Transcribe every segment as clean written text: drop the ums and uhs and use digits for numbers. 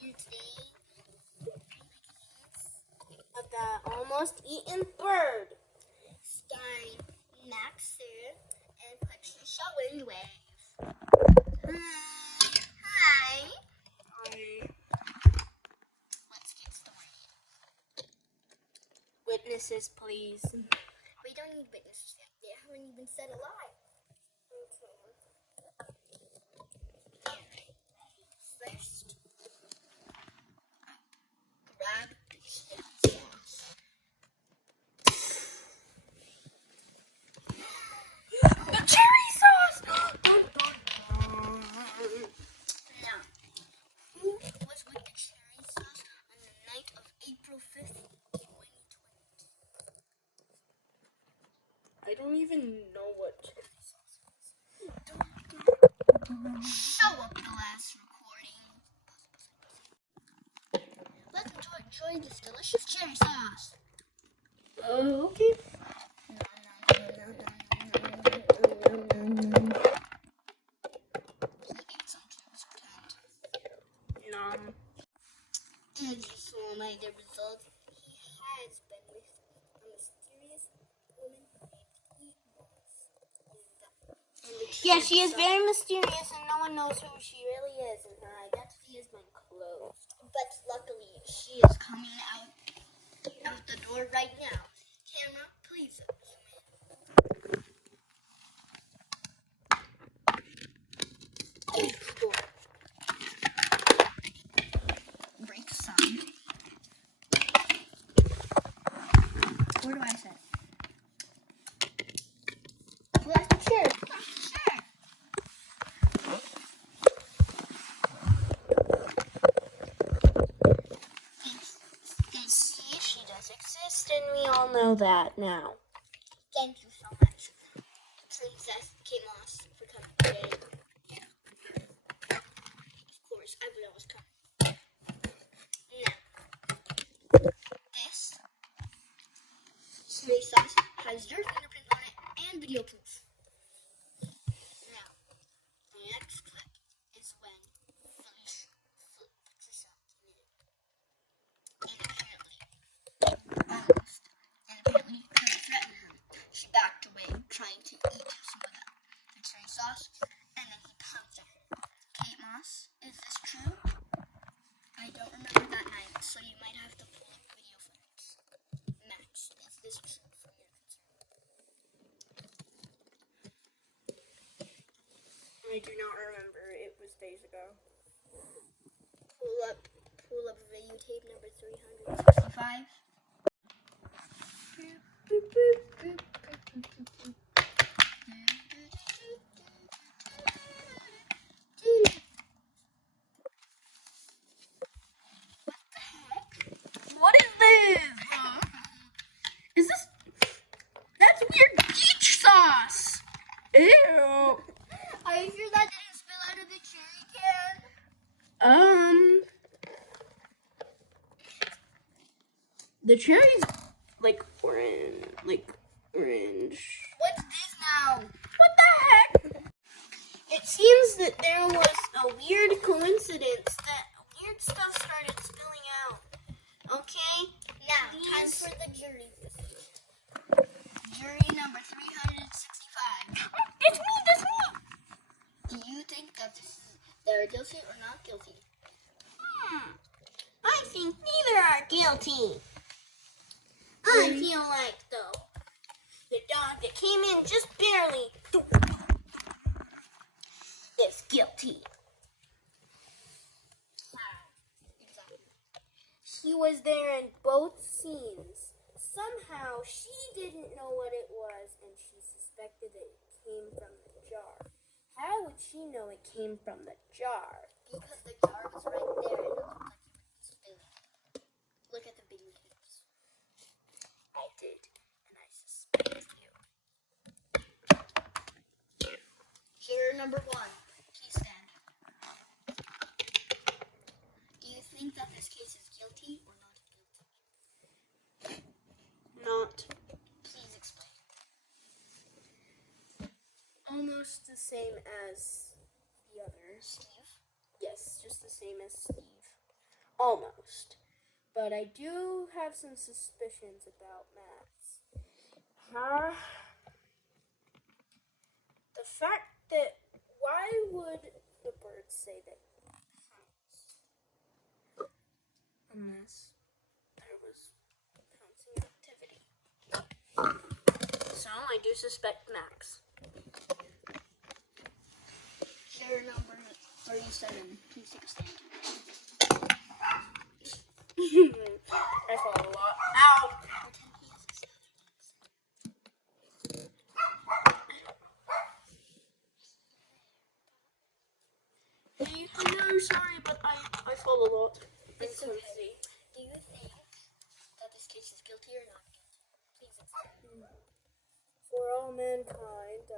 here today of the Almost Eaten Bird, starring Maxer and Patricia Windwave. Hi. Let's get started. Witnesses, please. We don't need witnesses yet. They haven't even said a lie. First, grab the chili sauce. The cherry sauce! Now, who was with the cherry sauce on the night of April 5th, 2020? I don't even know what cherry sauce is. Show up the last recording. Let's enjoy this delicious cherry sauce. Oh, okay. Nom. And you saw by the result, he has been with a mysterious woman named Eva. Yeah, she is very mysterious and no one knows who she really is, and her identity has been closed. But luckily, she is coming out the door right now. Camera, please zoom in. Break sound. Where do I set? Where's the chair? See, she does exist, and we all know that now. Thank you so much, Princess K-Moss, for coming today. Of course, I would always come. Now, this soy sauce has your fingerprint on it and video proof. Now, the next clip is when Patricia came in. And apparently threatened her. She backed away, trying to eat some of the cherry sauce, and then he pounced at her. Kate Moss, is this true? I don't remember that night, so you might have to pull up video footage. Max, is this true from your concern? I do not remember. It was days ago. Pull up videotape number 365. What is this? Is this? That's weird peach sauce. Ew. Are you sure that didn't spill out of the cherry can? The cherry's like orange. What's this now? What the heck? It seems that there was a weird coincidence that weird stuff started spilling out. Okay? Now, Please. time for the jury. Jury number 365. It's me, that's me. Do you think that they're guilty or not guilty? I think neither are guilty. I feel like, though, the dog that came in just barely is guilty. Exactly. He was there in both scenes. Somehow, she didn't know what it was, and she suspected that it came from the jar. How would she know it came from the jar? Because the jar was right there and it looked like it was spilling. Look at the baby hips. I did, and I suspect you. Juror number 1, please stand. Do you think that this case is guilty or not guilty? Not. Please explain. Almost the same as the others. Steve? Yes, just the same as Steve. almost. But I do have some suspicions about Max. The fact that, why would the birds say that he pounced? Unless there was pouncing activity. So I do suspect Max. Chair number 37. Please take a stand. I fall a lot. Ow! Hey, hello, sorry, but I fall a lot. It's okay. Do you think that this case is guilty or not guilty? Please explain. For all mankind,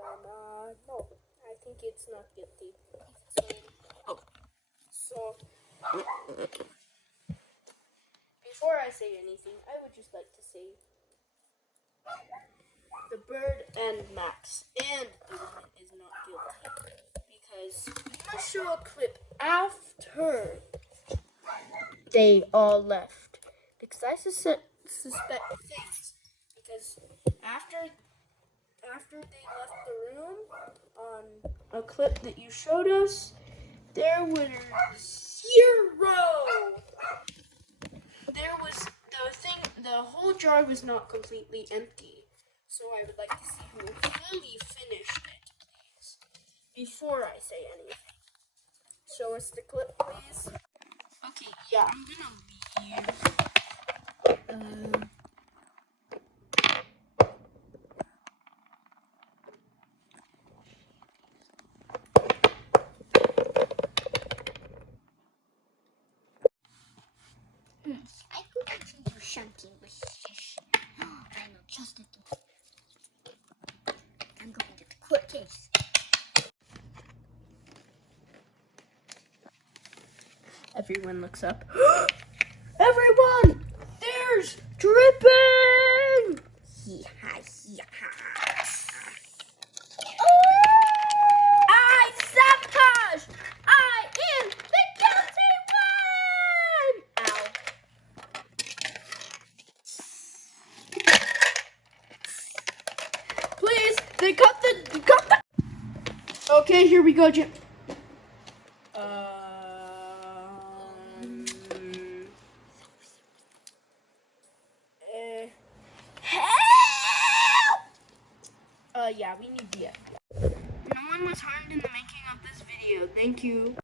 no, I think it's not guilty. Please explain. Oh, so before I say anything, I would just like to say the bird and Max and the woman is not guilty because we must show a clip after they all left because I suspect things because after they left the room on a clip that you showed us, there was zero. There was the whole jar was not completely empty. So I would like to see who fully finished it, please, before I say anything. Show us the clip, please. Okay, yeah, I'm gonna leave. I could actually do something with fish. I know just the thing. I'm going to the court case. Everyone looks up. Everyone! There's dripping! I sabotage! I am the guilty one! Ow. Please, they cut the. Okay, here we go, Jim. Help! Yeah, we need the FBI. No one was harmed in the making of this video. Thank you.